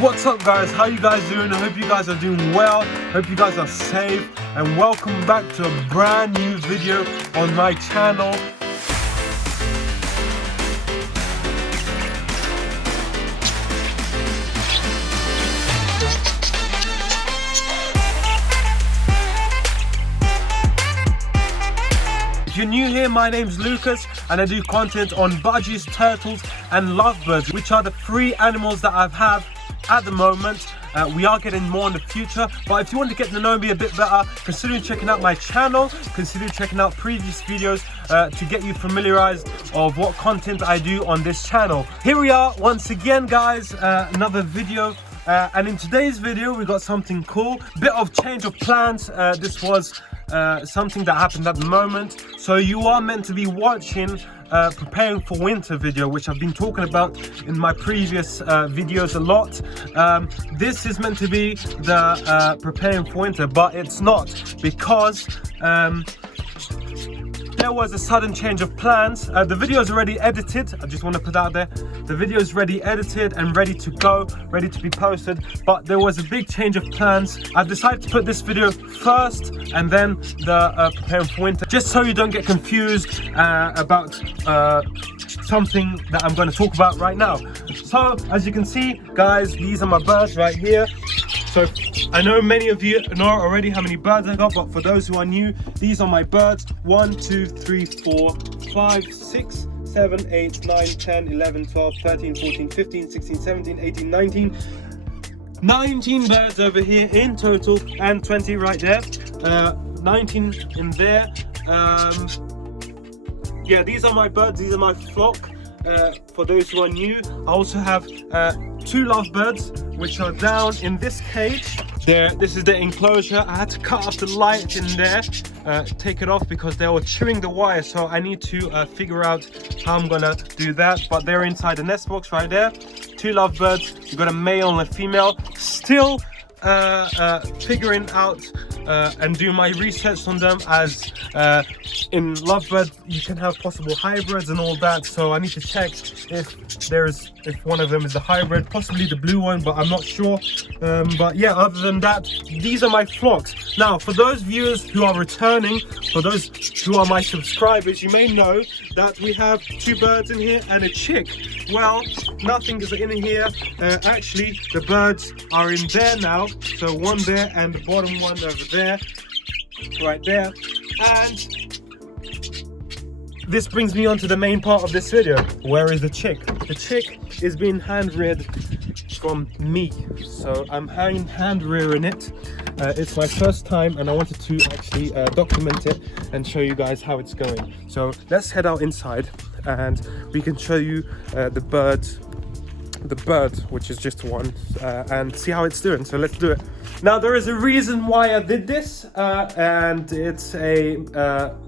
What's up guys, how you guys doing? I hope you guys are doing well, hope you guys are safe, and welcome back to a brand new video on my channel. If you're new here, my name's Lucas and I do content on budgies, turtles and lovebirds, which are the three animals that I've had at the moment. We are getting more in the future, but if you want to get to know me a bit better, consider checking out my channel, consider checking out previous videos to get you familiarized of what content I do on this channel. Here we are once again guys, another video. And in today's video we got something cool, bit of change of plans. This was something that happened at the moment, so you are meant to be watching preparing for winter video, which I've been talking about in my previous videos a lot. This is meant to be the preparing for winter, but it's not, because there was a sudden change of plans. The video is already edited, I just want to put out there. The video is ready edited and ready to go, ready to be posted, but there was a big change of plans. I've decided to put this video first and then the preparing for winter, just so you don't get confused about something that I'm going to talk about right now. So as you can see guys, these are my birds right here. So I know many of you know already how many birds I got, but for those who are new, these are my birds. 1, 2, 3, 4, 5, 6, 7, 8, 9, 10, 11, 12, 13, 14, 15, 16, 17, 18, 19. 19 birds over here in total, and 20 right there. 19 in there. Yeah, these are my birds, these are my flock. For those who are new, I also have 2 lovebirds which are down in this cage. This is the enclosure. I had to cut off the light in there, take it off because they were chewing the wire, so I need to figure out how I'm gonna do that. But they're inside the nest box right there. 2 lovebirds, you got a male and a female. Still figuring out and do my research on them, as in lovebird you can have possible hybrids and all that, so I need to check if one of them is a hybrid, possibly the blue one, but I'm not sure. But yeah, other than that, these are my flocks. Now for those viewers who are returning, for those who are my subscribers, you may know that we have 2 birds in here and a chick. Well, nothing is in here. Actually the birds are in there now, so one there and the bottom one over there, right there. And this brings me on to the main part of this video. Where is the chick? The chick is being hand reared from me, so I'm hand rearing it. It's my first time and I wanted to actually document it and show you guys how it's going. So let's head out inside and we can show you the bird, which is just one, and see how it's doing. So let's do it. Now there is a reason why I did this, and it's a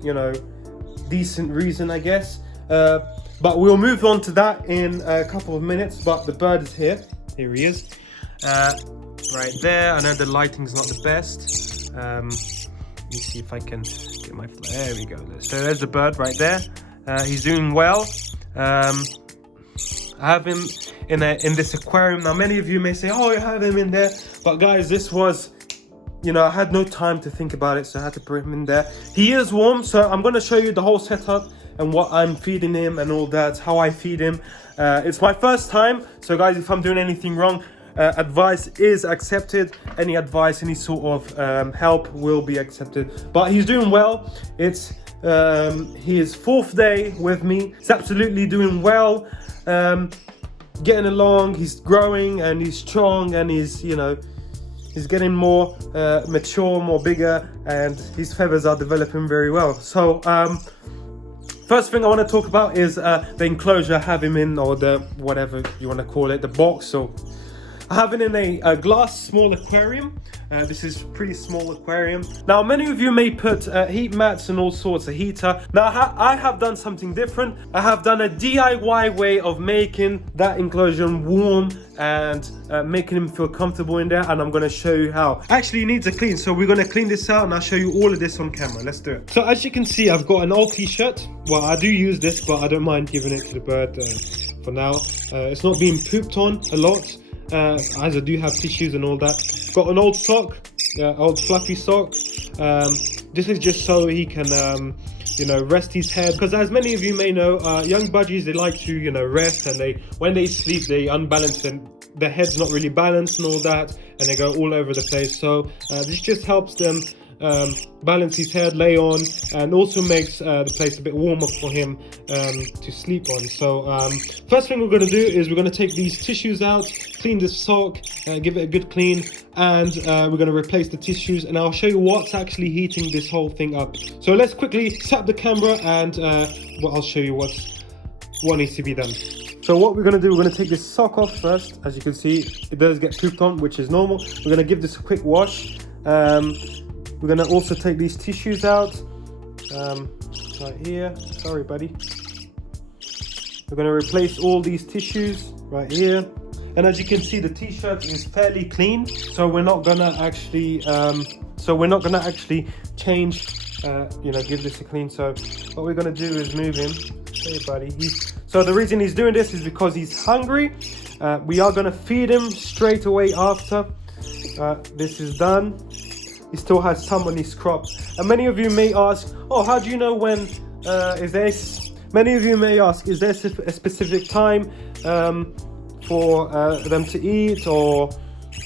you know, decent reason I guess, but we'll move on to that in a couple of minutes. But the bird is here he is, right there. I know the lighting's not the best. Let me see if I can get my, there we go. So there's the bird right there. He's doing well. I have him in this aquarium. Now many of you may say, oh, you have him in there, but guys, this was, you know, I had no time to think about it, so I had to put him in there. He is warm, so I'm going to show you the whole setup and what I'm feeding him and all that, how I feed him. It's my first time, so guys, if I'm doing anything wrong, advice is accepted. Any advice, any sort of help will be accepted. But he's doing well. It's his 4th day with me. He's absolutely doing well. Getting along, he's growing and he's strong, and he's, you know, he's getting more mature, more bigger, and his feathers are developing very well. So first thing I want to talk about is the enclosure I have him in, or the whatever you want to call it, the box. So I have it in a glass small aquarium. This is a pretty small aquarium. Now many of you may put heat mats and all sorts of heater. Now I have done something different. I have done a DIY way of making that enclosure warm and making him feel comfortable in there, and I'm going to show you how. Actually, it needs a clean, so we're going to clean this out and I'll show you all of this on camera. Let's do it. So as you can see, I've got an old t-shirt. Well, I do use this, but I don't mind giving it to the bird for now. It's not being pooped on a lot. as I do have tissues and all that. Got an old sock, old fluffy sock. This is just so he can you know, rest his head, because as many of you may know, young budgies, they like to, you know, rest, and when they sleep they unbalance, and their head's not really balanced and all that, and they go all over the place. So this just helps them balance his head, lay on, and also makes the place a bit warmer for him to sleep on. So first thing we're going to do is we're going to take these tissues out, clean this sock, give it a good clean, and we're going to replace the tissues, and I'll show you what's actually heating this whole thing up. So let's quickly set up the camera, and I'll show you what needs to be done. So what we're going to do, we're going to take this sock off first. As you can see, it does get pooped on, which is normal. We're going to give this a quick wash. We're going to also take these tissues out, right here. Sorry, buddy. We're going to replace all these tissues right here. And as you can see, the t-shirt is fairly clean, so we're not going to actually change, you know, give this a clean. So what we're going to do is move him. Hey, buddy. So the reason he's doing this is because he's hungry. We are going to feed him straight away after this is done. He still has some on his crop. And many of you may ask, oh, how do you know when many of you may ask, is there a specific time for them to eat, or,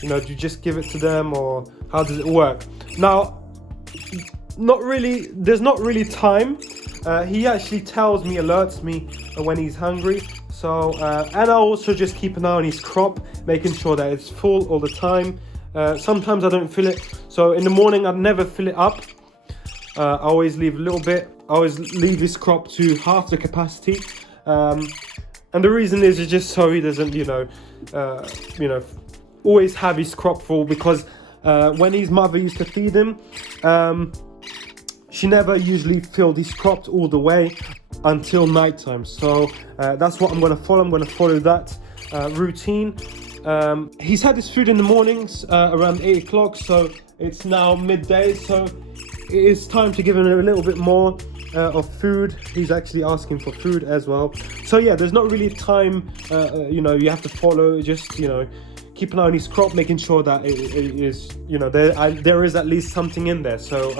you know, do you just give it to them, or how does it work? Now, not really, there's not really time. He actually tells me, alerts me when he's hungry. So, and I also just keep an eye on his crop, making sure that it's full all the time. Sometimes I don't fill it. So in the morning, I'd never fill it up. I always leave a little bit. I always leave his crop to half the capacity. And the reason is just so he doesn't, you know, always have his crop full, because when his mother used to feed him, she never usually filled his crops all the way until nighttime. So that's what I'm going to follow. I'm going to follow that routine. He's had his food in the mornings around 8 o'clock, so it's now midday, so it is time to give him a little bit more of food. He's actually asking for food as well. So yeah, there's not really time, you know, you have to follow. Just, you know, keep an eye on his crop, making sure that it is, you know, there is at least something in there. So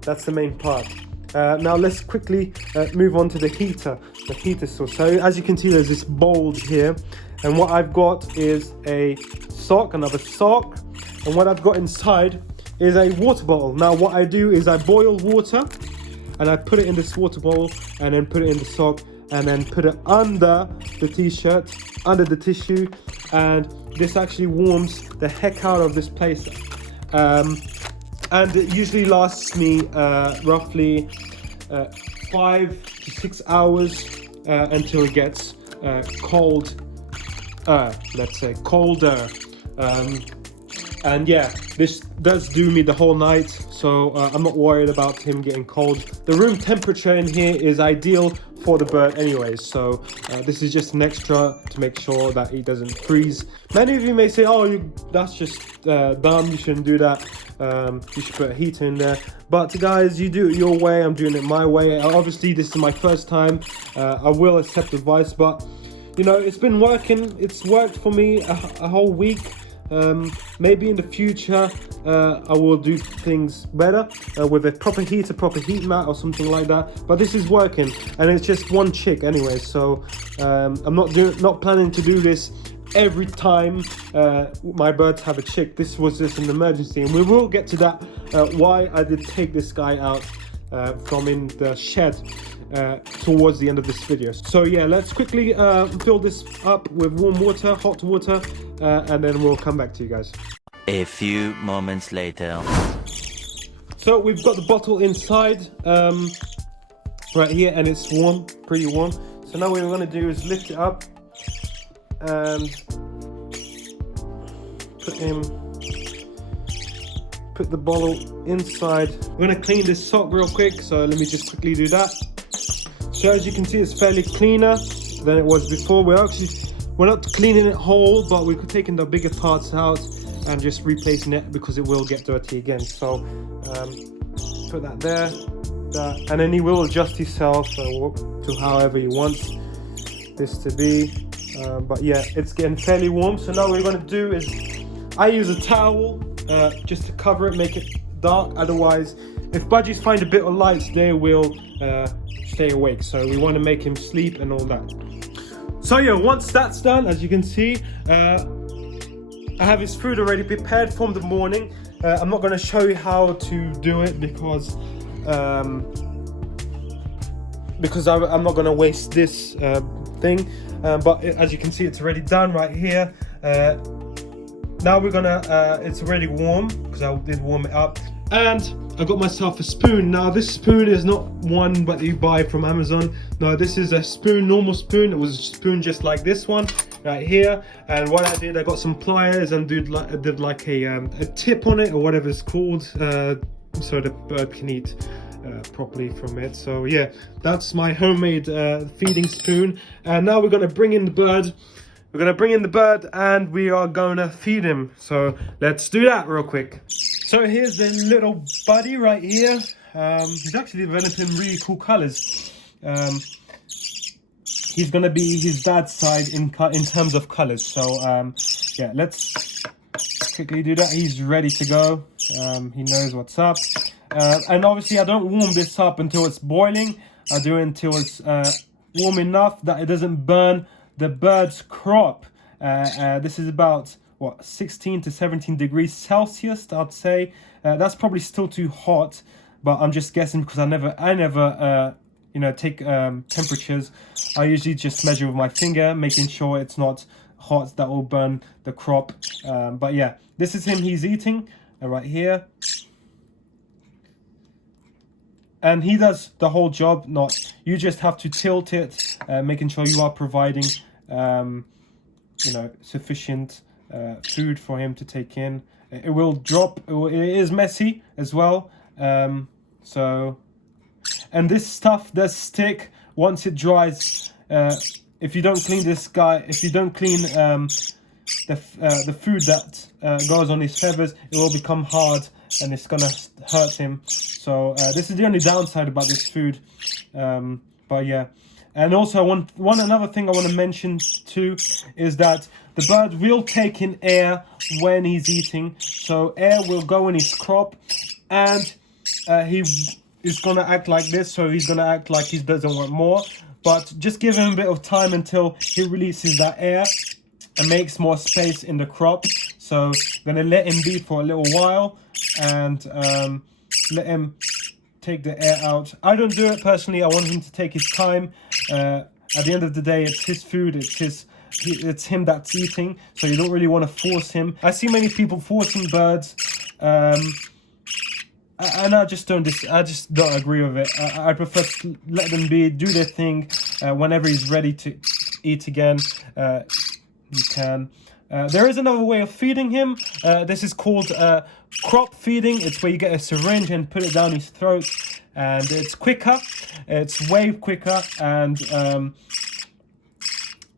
that's the main part. Now let's quickly move on to the heater source. So as you can see, there's this bulge here, and what I've got is a sock, another sock, and what I've got inside is a water bottle. Now what I do is I boil water, and I put it in this water bottle, and then put it in the sock, and then put it under the t-shirt, under the tissue, and this actually warms the heck out of this place. And it usually lasts me roughly 5 to 6 hours until it gets cold, let's say colder. And yeah, this does do me the whole night, so I'm not worried about him getting cold. The room temperature in here is ideal for the bird anyways, so this is just an extra to make sure that he doesn't freeze. Many of you may say, oh, that's just dumb, you shouldn't do that, you should put a heater in there. But guys, you do it your way, I'm doing it my way. Obviously this is my first time, I will accept advice, but you know, it's been working. It's worked for me a whole week. Maybe in the future I will do things better with a proper heater, proper heat mat or something like that, but this is working, and it's just one chick anyway, so I'm not planning to do this every time my birds have a chick. This was just an emergency, and we will get to that, why I did take this guy out from in the shed towards the end of this video. So yeah, let's quickly fill this up with warm water, hot water, and then we'll come back to you guys. A few moments later. So we've got the bottle inside right here, and it's warm, pretty warm. So now what we're going to do is lift it up and put the bottle inside. We're going to clean this sock real quick, so let me just quickly do that. So as you can see, it's fairly cleaner than it was before. We're not cleaning it whole, but we're taking the bigger parts out and just replacing it because it will get dirty again. So put that there, that, and then he will adjust himself to however he wants this to be. But yeah, it's getting fairly warm. So now what we're gonna do is I use a towel just to cover it, make it dark. Otherwise, if budgies find a bit of light, they will stay awake. So we want to make him sleep and all that. So yeah, once that's done, as you can see, I have his food already prepared from the morning. I'm not going to show you how to do it because I'm not going to waste this thing. But as you can see, it's already done right here. Now we're gonna, it's already warm because I did warm it up. And I got myself a spoon. Now this spoon is not one that you buy from Amazon. No, this is a spoon, normal spoon. It was a spoon just like this one right here. And what I did, I got some pliers and did like a tip on it, or whatever it's called, so the bird can eat properly from it. So yeah, that's my homemade feeding spoon. And now we're gonna bring in the bird. We're gonna bring in the bird and we are gonna feed him. So let's do that real quick. So here's the little buddy right here. He's actually developing really cool colors. He's gonna be his dad's side in terms of colors. So yeah, let's quickly do that. He's ready to go. He knows what's up. And obviously I don't warm this up until it's boiling. I do it until it's warm enough that it doesn't burn the bird's crop. This is about what, 16 to 17 degrees Celsius, I'd say. That's probably still too hot, but I'm just guessing because I never you know, take temperatures. I usually just measure with my finger, making sure it's not hot that will burn the crop. But yeah, this is him. He's eating right here. And he does the whole job. Not you just have to tilt it, making sure you are providing you know, sufficient food for him to take in. It will drop. It is messy as well. So, and this stuff does stick once it dries. If you don't clean this guy, if you don't clean the food that goes on his feathers, it will become hard and it's gonna hurt him. So this is the only downside about this food. But yeah. And also, another thing I want to mention too is that the bird will take in air when he's eating. So air will go in his crop, and he is gonna act like this. So he's gonna act like he doesn't want more. But just give him a bit of time until he releases that air and makes more space in the crop. So I'm gonna let him be for a little while and let him take the air out. I don't do it personally. I want him to take his time. At the end of the day, it's his food. It's him that's eating. So you don't really want to force him. I see many people forcing birds, and I just don't agree with it. I prefer to let them do their thing. Whenever he's ready to eat again, you can. There is another way of feeding him. This is called crop feeding. It's where you get a syringe and put it down his throat, and it's quicker. It's way quicker and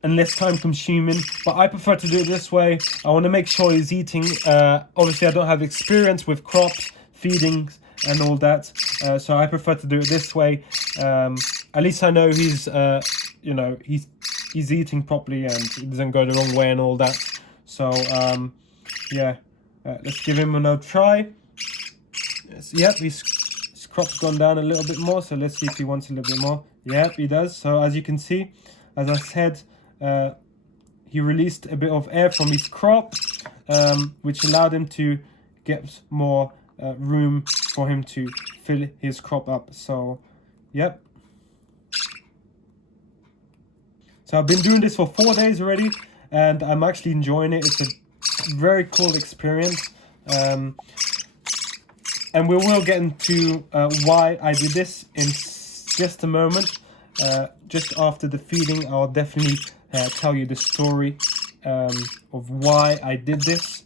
less time consuming. But I prefer to do it this way. I want to make sure he's eating. Obviously, I don't have experience with crops, feedings, and all that, so I prefer to do it this way. At least I know he's, you know, he's eating properly and it doesn't go the wrong way and all that. So yeah, let's give him another try. Yep, his crop's gone down a little bit more, so let's see if he wants a little bit more. Yep, he does. So as you can see, as I said, he released a bit of air from his crop, which allowed him to get more room for him to fill his crop up. So yep. So I've been doing this for 4 days already, and I'm actually enjoying it. It's a very cool experience. And we will get into why I did this in just a moment. Just after the feeding, I'll definitely tell you the story of why I did this.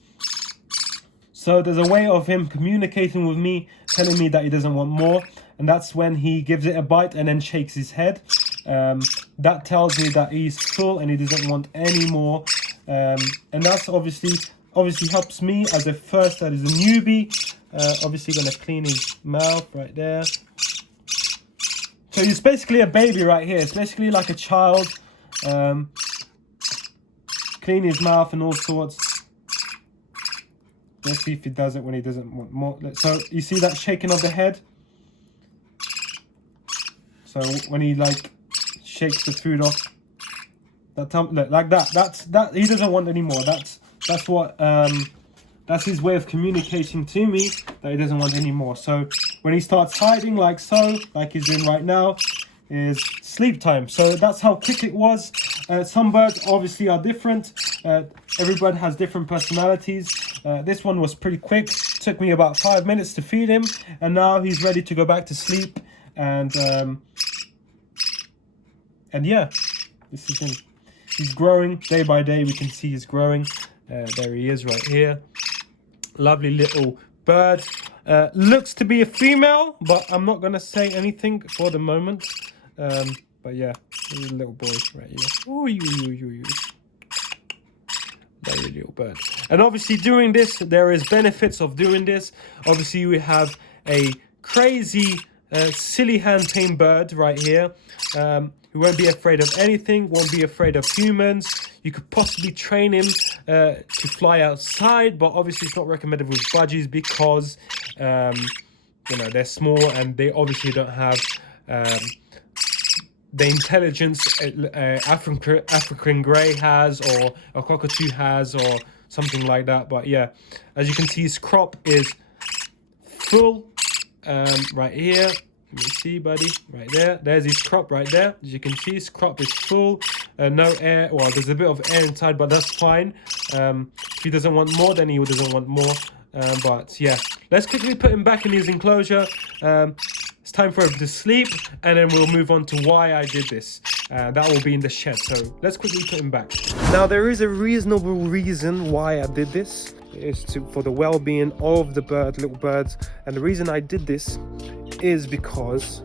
So there's a way of him communicating with me, telling me that he doesn't want more. And that's when he gives it a bite and then shakes his head. That tells me that he's full and he doesn't want any more. And that's obviously helps me as a newbie. Obviously going to clean his mouth right there. So he's basically a baby right here. It's basically like a child. clean his mouth and all sorts. Let's see if he does it when he doesn't want more. So you see that shaking of the head? So when he like shakes the food off, that look, like that he doesn't want any more. That's what that's his way of communicating to me that he doesn't want any more. So when he starts hiding like so, like he's doing right now, is sleep time. So that's how quick it was. Some birds obviously are different. Every bird has different personalities. This one was pretty quick. Took me about 5 minutes to feed him, and now he's ready to go back to sleep. And yeah, this is him. He's growing day by day. We can see he's growing. There he is right here. Lovely little bird. Looks to be a female, but I'm not gonna say anything for the moment. But yeah, he's a little boy right here. Ooh. Very little bird. And obviously doing this, there is benefits of doing this. Obviously we have a crazy silly hand tame bird right here, who won't be afraid of anything, won't be afraid of humans. You could possibly train him to fly outside, but obviously it's not recommended with budgies because you know, they're small and they obviously don't have the intelligence African grey has, or a cockatoo has, or something like that. But yeah, as you can see, his crop is full. Right here, let me see, buddy, right there, there's his crop right there. As you can see, his crop is full. No air, well, there's a bit of air inside, but that's fine. If he doesn't want more, then he doesn't want more. But yeah, let's quickly put him back in his enclosure. It's time for him to sleep, and then we'll move on to why I did this. That will be in the shed, so let's quickly put him back. Now, there is a reasonable reason why I did this. Is for the well-being of the little birds. And the reason I did this is because,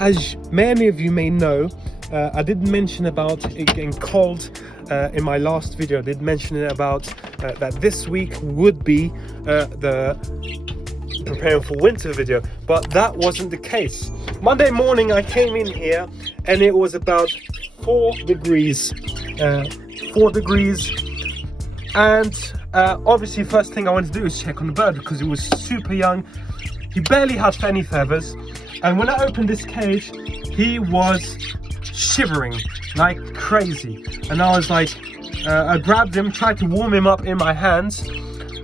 as many of you may know, I did mention about it getting cold in my last video. I did mention about that this week would be the preparing for winter video, but that wasn't the case. Monday morning I came in here and it was about 4 degrees. 4 degrees. And obviously first thing I wanted to do is check on the bird because he was super young. He barely had any feathers, and when I opened this cage he was shivering like crazy. And I was like, I grabbed him, tried to warm him up in my hands,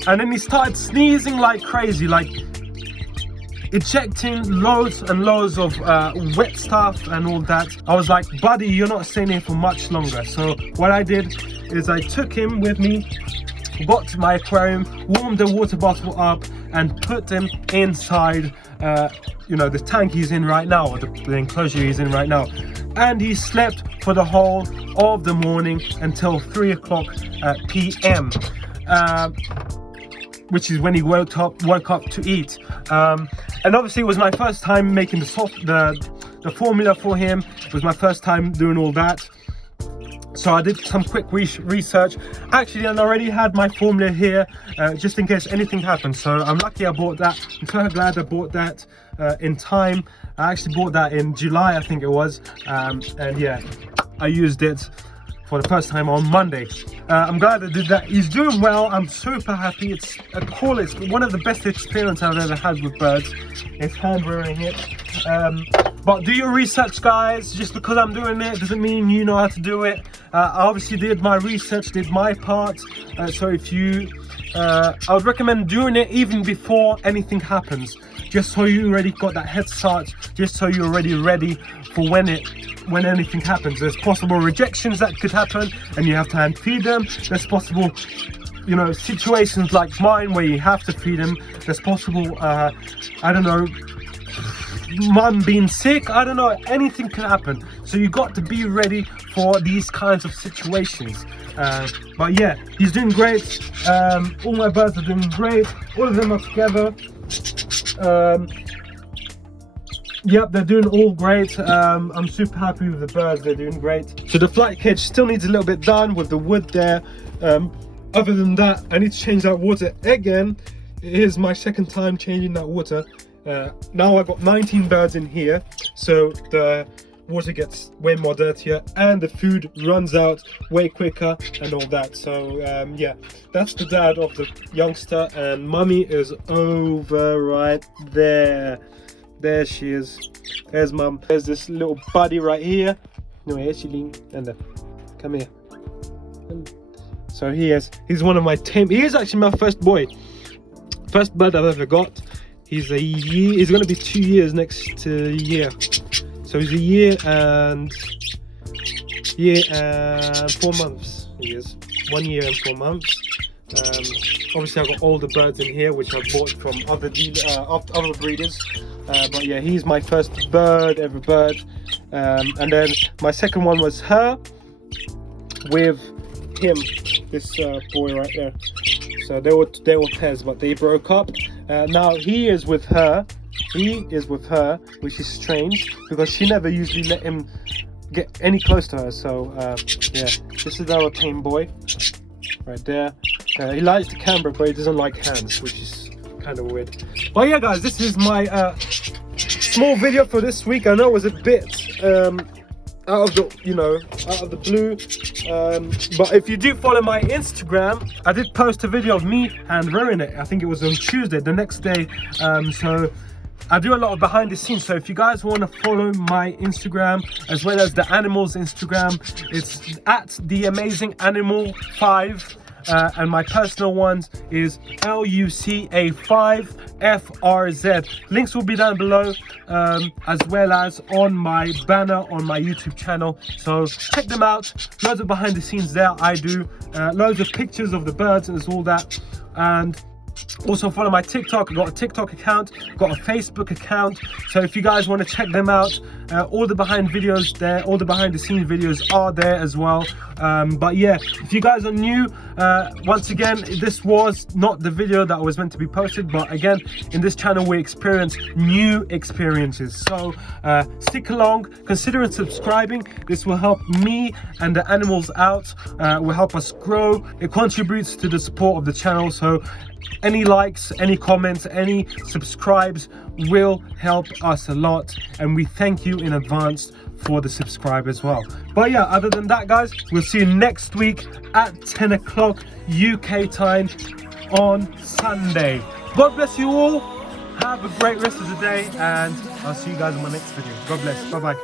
and then he started sneezing like crazy, like ejecting loads and loads of wet stuff and all that. I was like, buddy, you're not staying here for much longer. So what I did is I took him with me, got to my aquarium, warmed the water bottle up, and put him inside you know, the tank he's in right now, or the enclosure he's in right now. And he slept for the whole of the morning until 3 o'clock p.m. Which is when he woke up to eat. And obviously it was my first time making the formula for him. It was my first time doing all that. So I did some quick research. Actually, I already had my formula here, just in case anything happens. So I'm lucky I bought that. I'm so glad I bought that in time. I actually bought that in July, I think it was. And yeah, I used it for the first time on Monday. I'm glad I did that. He's doing well. I'm super happy. It's one of the best experience I've ever had with birds. It's hand rearing it. But do your research, guys. Just because I'm doing it doesn't mean you know how to do it. I obviously did my research, did my part. So if you, I would recommend doing it even before anything happens, just so you already got that head start, just so you're already ready for when anything happens. There's possible rejections that could happen, and you have to hand feed them. There's possible, you know, situations like mine where you have to feed them. There's possible, I don't know, mum being sick, I don't know, anything can happen. So you got to be ready for these kinds of situations. But yeah, he's doing great. All my birds are doing great. All of them are together. Yep, they're doing all great. I'm super happy with the birds. They're doing great. So the flight cage still needs a little bit done with the wood there. Other than that, I need to change that water again. It is my second time changing that water. Now I've got 19 birds in here, so the water gets way more dirtier and the food runs out way quicker and all that. So yeah, that's the dad of the youngster, and mummy is over right there. There she is. There's mum. There's this little buddy right here. No, here's Shilin. And come here. So he's one of my tame. He is actually my first boy, first bird I've ever got. He's going to be 2 years next year. So he's a year and 4 months. He is 1 year and 4 months. Obviously I've got all the birds in here which I bought from other breeders, but yeah, he's my first bird ever bird. And then my second one was her with him, this boy right there. So they were pairs, but they broke up. Now he is with her, which is strange because she never usually let him get any close to her. So yeah, this is our tame boy right there. He likes the camera, but he doesn't like hands, which is kind of weird. But yeah, guys, this is my small video for this week. I know it was a bit out of the blue, but if you do follow my Instagram, I did post a video of me and rearing it. I think it was on Tuesday, the next day. So I do a lot of behind the scenes, so if you guys want to follow my Instagram as well as the animals Instagram, it's at theamazinganimal5. And my personal ones is LUCA5FRZ. Links will be down below, as well as on my banner on my YouTube channel. So check them out. Loads of behind the scenes there. I do loads of pictures of the birds and all that. And also follow my TikTok. I've got a TikTok account, got a Facebook account. So if you guys want to check them out, all the behind videos there, all the behind the scenes videos are there as well. But yeah, if you guys are new, once again, this was not the video that was meant to be posted, but again, in this channel we experience new experiences. So stick along, consider subscribing. This will help me and the animals out, will help us grow. It contributes to the support of the channel. So any likes, any comments, any subscribes will help us a lot, and we thank you in advance for the subscribe as well. But yeah, other than that, guys, we'll see you next week at 10 o'clock UK time on Sunday. God bless you all. Have a great rest of the day, and I'll see you guys in my next video. God bless. Bye bye.